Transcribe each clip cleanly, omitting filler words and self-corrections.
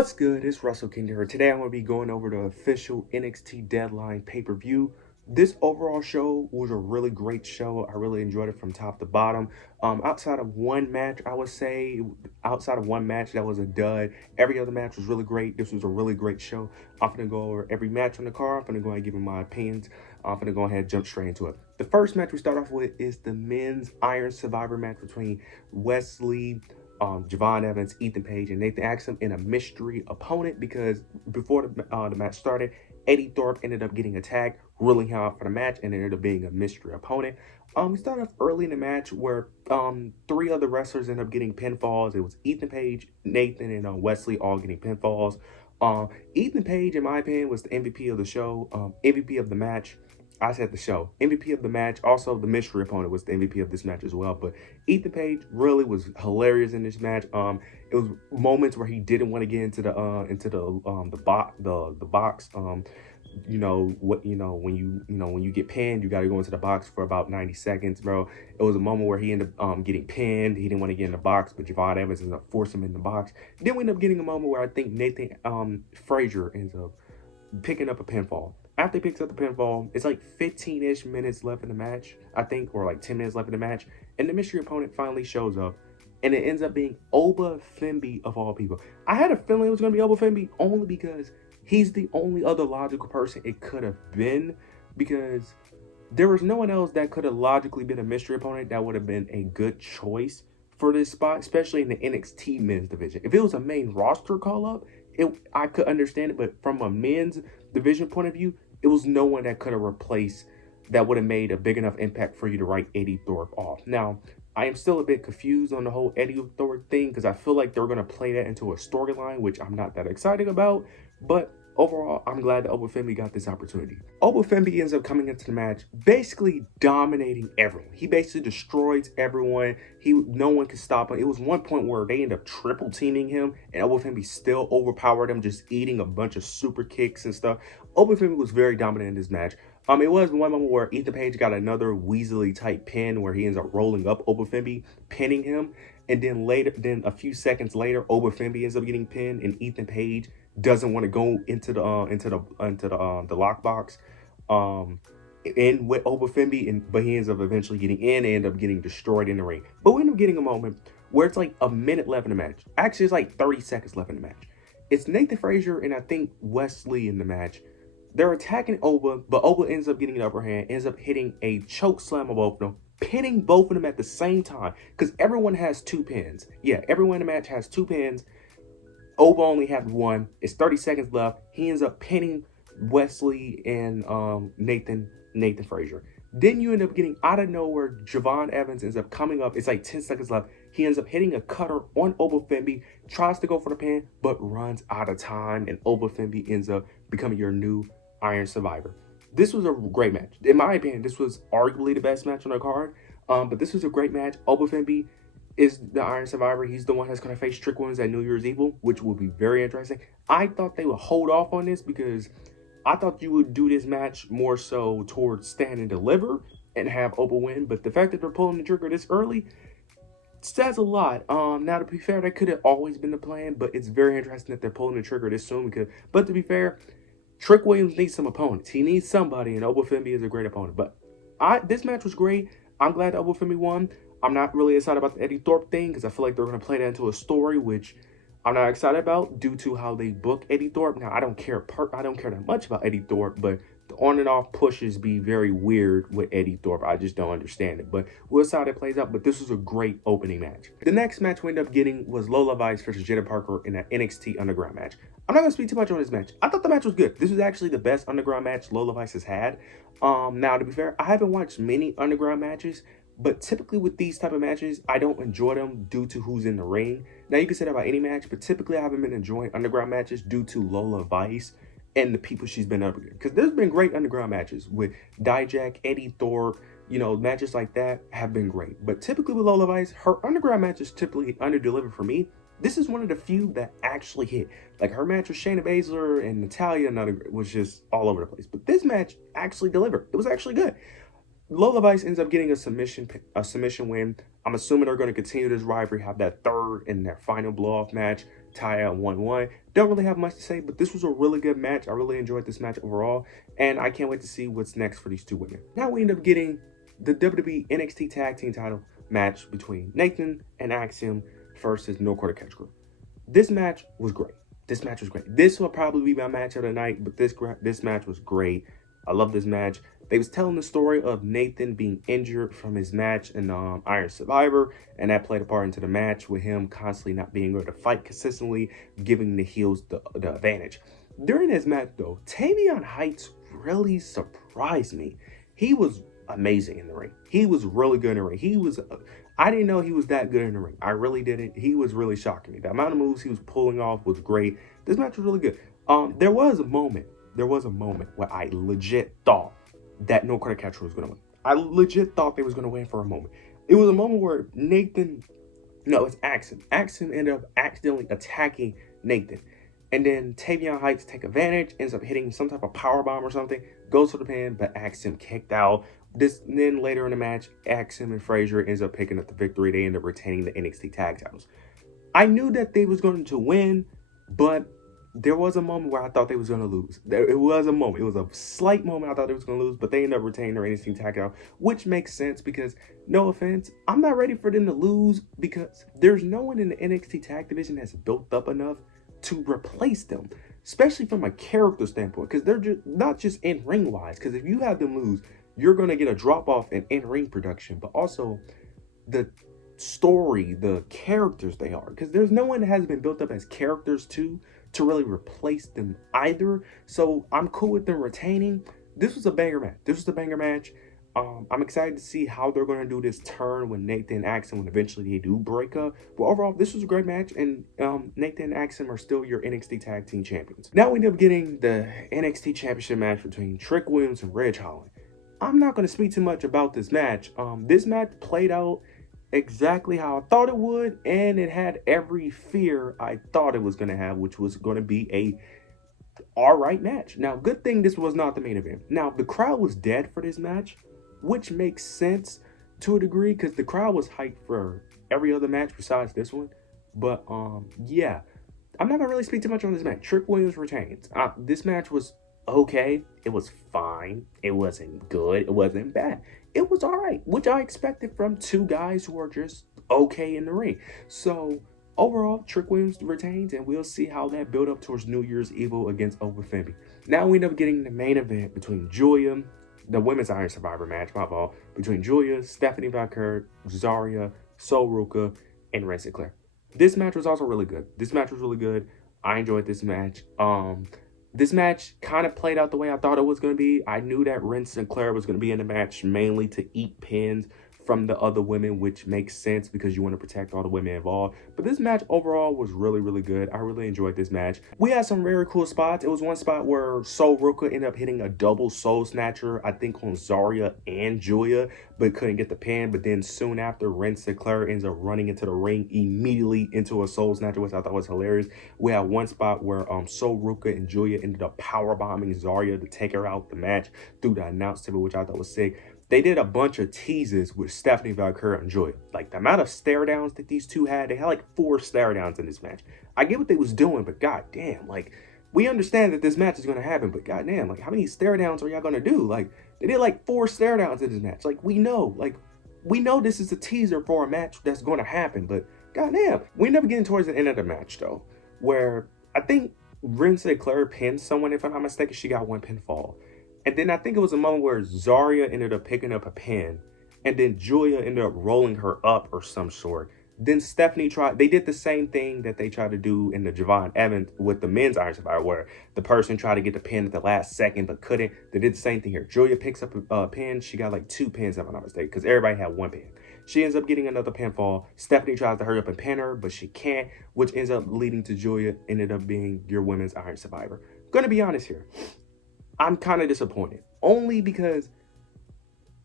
What's good? It's Russell King here. Today I'm going to be going over the official NXT Deadline pay-per-view. This overall show was a really great show. I really enjoyed it from top to bottom. Outside of one match, I would say, outside of one match that was a dud, every other match was really great. This was a really great show. I'm going to go over every match on the card. I'm going to go ahead and give you my opinions. I'm going to go ahead and jump straight into it. The first match we start off with is the men's Iron Survivor match between Wesley, Javon Evans, Ethan Page, and Nathan Axum in a mystery opponent because before the match started, Eddie Thorpe ended up getting attacked, ruling him out for the match, and it ended up being a mystery opponent. We started off early in the match where three other wrestlers ended up getting pinfalls. It was Ethan Page, Nathan, and Wesley all getting pinfalls. Ethan Page, in my opinion, was the MVP of the show, MVP of the match. I said the show. MVP of the match. Also, the mystery opponent was the MVP of this match as well. But Ethan Page really was hilarious in this match. It was moments where he didn't want to get into the box. When you get pinned, you got to go into the box for about 90 seconds, bro. It was a moment where he ended up getting pinned. He didn't want to get in the box, but Javon Evans ended up forcing him in the box. Then we ended up getting a moment where I think Nathan Frazier ends up picking up a pinfall. After he picks up the pinfall, it's like 15-ish minutes left in the match, I think, or like 10 minutes left in the match, and the mystery opponent finally shows up, and it ends up being Oba Femi of all people. I had a feeling it was going to be Oba Femi only because he's the only other logical person it could have been, because there was no one else that could have logically been a mystery opponent that would have been a good choice for this spot, especially in the NXT men's division. If it was a main roster call-up, I could understand it, but from a men's division point of view, it was no one that could have replaced that would have made a big enough impact for you to write Eddie Thorpe off. Now, I am still a bit confused on the whole Eddie Thorpe thing because I feel like they're going to play that into a storyline, which I'm not that excited about. But overall, I'm glad that Oba Femi got this opportunity. Oba Femi ends up coming into the match, basically dominating everyone. He basically destroys everyone. No one could stop him. It was one point where they ended up triple teaming him, and Oba Femi still overpowered him, just eating a bunch of super kicks and stuff. Oba Femi was very dominant in this match. It was one moment where Ethan Page got another Weasley type pin where he ends up rolling up Oba Femi, pinning him, and then a few seconds later, Oba Femi ends up getting pinned, and Ethan Page doesn't want to go into the lockbox in with Oba Femi, but he ends up eventually getting in and end up getting destroyed in the ring. But we end up getting a moment where it's like a minute left in the match. Actually, it's like 30 seconds left in the match. It's Nathan Frazier and I think Wesley in the match. They're attacking Oba, but Oba ends up getting the upper hand, ends up hitting a choke slam of both of them, pinning both of them at the same time, because everyone has two pins. Yeah, everyone in the match has two pins. Oba only had one. It's 30 seconds left. He ends up pinning Wesley and Nathan Frazier. Then you end up getting out of nowhere, Javon Evans ends up coming up. It's like 10 seconds left. He ends up hitting a cutter on Oba Femi, tries to go for the pin, but runs out of time, and Oba Femi ends up becoming your new Iron Survivor. This was a great match. In my opinion, this was arguably the best match on the card. But this was a great match. Oba Femi is the Iron Survivor. He's the one that's going to face Trick Williams at New Year's Evil, which will be very interesting. I thought they would hold off on this because I thought you would do this match more so towards Stand and Deliver and have Oba win. But the fact that they're pulling the trigger this early says a lot. Now, to be fair, that could have always been the plan, but it's very interesting that they're pulling the trigger this soon. But to be fair, Trick Williams needs some opponents. He needs somebody, and Oba Femi is a great opponent. But this match was great. I'm glad that Oba Femi won. I'm not really excited about the Eddie Thorpe thing because I feel like they're going to play that into a story, which I'm not excited about due to how they book Eddie Thorpe. Now, I don't care that much about Eddie Thorpe, but the on and off pushes be very weird with Eddie Thorpe. I just don't understand it. But we'll see how that plays out. But this was a great opening match. The next match we ended up getting was Lola Vice versus Jada Parker in an NXT Underground match. I'm not going to speak too much on this match. I thought the match was good. This was actually the best Underground match Lola Vice has had. Now, to be fair, I haven't watched many Underground matches, but typically with these type of matches, I don't enjoy them due to who's in the ring. Now, you can say that about any match, but typically I haven't been enjoying Underground matches due to Lola Vice and the people she's been up against. Because there's been great Underground matches with Dijak, Eddie Thorpe, matches like that have been great. But typically with Lola Vice, her Underground matches typically under-deliver for me. This is one of the few that actually hit. Like her match with Shayna Baszler and Natalya was just all over the place. But this match actually delivered. It was actually good. Lola Vice ends up getting a submission win. I'm assuming they're going to continue this rivalry, have that third and their final blow-off match. tie at 1-1. Don't really have much to say, but this was a really good match. I really enjoyed this match overall, and I can't wait to see what's next for these two women. Now we end up getting the WWE NXT Tag Team title match between Nathan and Axiom versus No Quarter Catch Crew. This match was great. This match was great. This will probably be my match of the night, but this match was great. I love this match. They was telling the story of Nathan being injured from his match in Iron Survivor, and that played a part into the match with him constantly not being able to fight consistently, giving the heels the advantage. During this match, though, Tavion Heights really surprised me. He was amazing in the ring. He was really good in the ring. I didn't know he was that good in the ring. I really didn't. He was really shocking me. The amount of moves he was pulling off was great. This match was really good. There was a moment where I legit thought that No Quarter Catch Crew was going to win. I legit thought they was going to win for a moment. It was a moment where it's Axiom. Axiom ended up accidentally attacking Nathan. And then Tavion Heights take advantage, ends up hitting some type of power bomb or something, goes for the pin, but Axiom kicked out. Then later in the match, Axiom and Frazier ends up picking up the victory. They end up retaining the NXT tag titles. I knew that they was going to win, but there was a moment where I thought they was going to lose. It was a moment. It was a slight moment I thought they was going to lose, but they ended up retaining their NXT tag title, which makes sense because, no offense, I'm not ready for them to lose because there's no one in the NXT tag division that's built up enough to replace them, especially from a character standpoint, because they're just not just in ring wise. Because if you have them lose, you're going to get a drop off in ring production, but also the story, the characters they are, because there's no one that has been built up as characters to really replace them either. So I'm cool with them retaining. This was a banger match. I'm excited to see how they're going to do this turn when Nathan and Axiom, when eventually they do break up. But overall, this was a great match, and Nathan and Axiom are still your NXT Tag Team Champions. Now we end up getting the NXT Championship match between Trick Williams and Ridge Holland. I'm not going to speak too much about this match. This match played out exactly how I thought it would, and it had every fear I thought it was going to have, which was going to be a all-right match. Now, good thing this was not the main event. Now, the crowd was dead for this match, which makes sense to a degree because the crowd was hyped for every other match besides this one. But yeah, I'm not gonna really speak too much on this match. Trick Williams retains. This match was okay. It was fine. It wasn't good. It wasn't bad. It was all right, which I expected from two guys who are just okay in the ring. So overall, Trick Williams retains, and we'll see how that build up towards New Year's Evil against Oba Femi. Now we end up getting the main event between Julia, the women's Iron Survivor match, my fault, between Julia, Stephanie Valkyrie, Zarya, Sol Ruca, and Ren Sinclair. This match was also really good. I enjoyed this match. This match kind of played out the way I thought it was going to be. I knew that Ren Sinclair was going to be in the match mainly to eat pins from the other women, which makes sense because you want to protect all the women involved. But this match overall was really, really good. I really enjoyed this match. We had some very cool spots. It was one spot where Sol Ruca ended up hitting a double soul snatcher, I think on Zarya and Julia, but couldn't get the pin. But then soon after, Ren Sinclair ends up running into the ring immediately into a soul snatcher, which I thought was hilarious. We had one spot where Sol Ruca and Julia ended up power bombing Zarya to take her out the match through the announce table, which I thought was sick. They did a bunch of teases with Stephanie Valkyrie and Julia. Like, the amount of stare downs that these two had, they had like 4 stare downs in this match. I get what they was doing, but goddamn, like, we understand that this match is going to happen, but goddamn, like, how many stare downs are y'all going to do? Like, they did like 4 stare downs in this match. Like, we know this is a teaser for a match that's going to happen, but goddamn. We end up getting towards the end of the match, though, where I think Ren Sinclair pinned someone, if I'm not mistaken. She got 1 pinfall. And then I think it was a moment where Zarya ended up picking up a pin, and then Julia ended up rolling her up or some sort. Then Stephanie they did the same thing that they tried to do in the Javon Evans with the men's Iron Survivor, where the person tried to get the pin at the last second but couldn't. They did the same thing here. Julia picks up a pin. She got like 2 pins, if I'm not mistaken, because everybody had 1 pin. She ends up getting another pinfall. Stephanie tries to hurry up and pin her, but she can't, which ends up leading to Julia ended up being your women's Iron Survivor. Gonna be honest here. I'm kind of disappointed, only because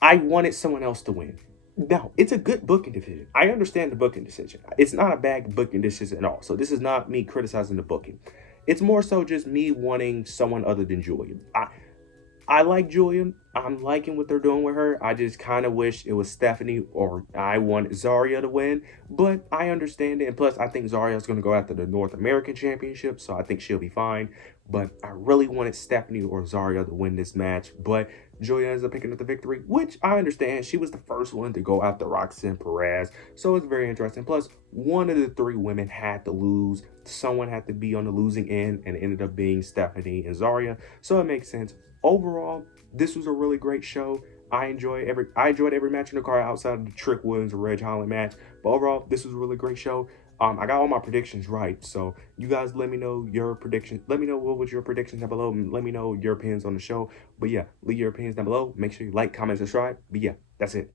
I wanted someone else to win. Now, it's a good booking decision. I understand the booking decision. It's not a bad booking decision at all. So this is not me criticizing the booking. It's more so just me wanting someone other than Julia. I like Julia. I'm liking what they're doing with her. I just kind of wish it was Stephanie or I want Zarya to win, but I understand it. And plus, I think Zarya's going to go after the North American Championship, so I think she'll be fine. But I really wanted Stephanie or Zarya to win this match, but Julia ends up picking up the victory, which I understand. She was the first one to go after Roxanne Perez, so it's very interesting. Plus, one of the three women had to lose. Someone had to be on the losing end, and it ended up being Stephanie and Zarya, so it makes sense. Overall, this was a really great show. I enjoyed every match in the card outside of the Trick Williams and Reg Holland match. But overall, this was a really great show. I got all my predictions right. So you guys let me know your predictions. Let me know what was your predictions down below. And let me know your opinions on the show. But yeah, leave your opinions down below. Make sure you like, comment, subscribe. But yeah, that's it.